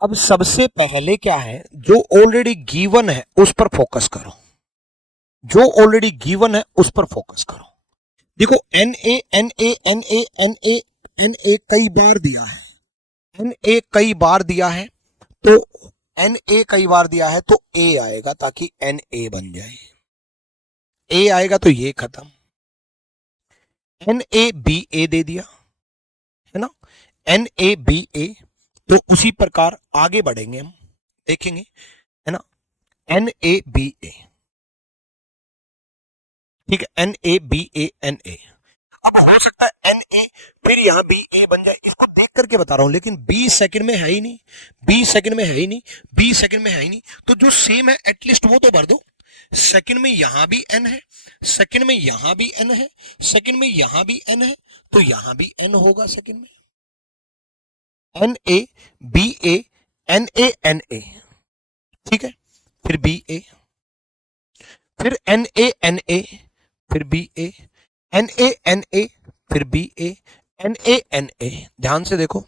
अब सबसे पहले क्या है, जो ऑलरेडी गिवन है उस पर फोकस करो, जो ऑलरेडी गिवन है उस पर फोकस करो। देखो N A N A N A N A N A कई बार दिया है, एन ए कई बार दिया है, तो एन ए कई बार दिया है तो ए आएगा ताकि एन ए बन जाए, ए आएगा तो ये खत्म। एन ए बी ए दे दिया है ना, एन ए बी ए, तो उसी प्रकार आगे बढ़ेंगे हम, देखेंगे है ना, एन ए बी ए, ठीक है, N A B A N A. अब हो सकता है एन ए फिर यहां बी ए बन जाए, इसको देख करके बता रहा हूं, लेकिन 20 सेकंड में है ही नहीं, 20 सेकंड में है ही नहीं, 20 सेकंड में है ही नहीं, तो जो सेम है एटलीस्ट वो तो भर दो। सेकंड में यहां भी एन है, सेकंड में यहां भी एन है, सेकंड में यहां भी एन है, तो यहां भी एन होगा सेकंड में, N A B A N A, ठीक है, फिर बी ए, फिर एन ए, फिर बी ए, एन ए, फिर बी ए, एन ए। ध्यान से देखो,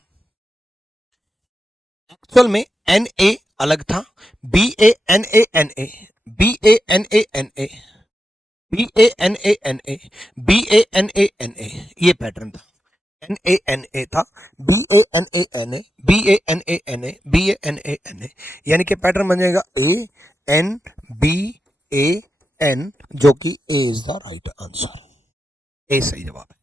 एक्चुअल में एन ए अलग था, B A N A, B A N A, B A N A, B A N A, ये पैटर्न था, एन ए था, B A N A, B A N A, B A N A, यानी कि pattern बन जाएगा A N B A N, जो कि A is the right answer, A सही जवाब है।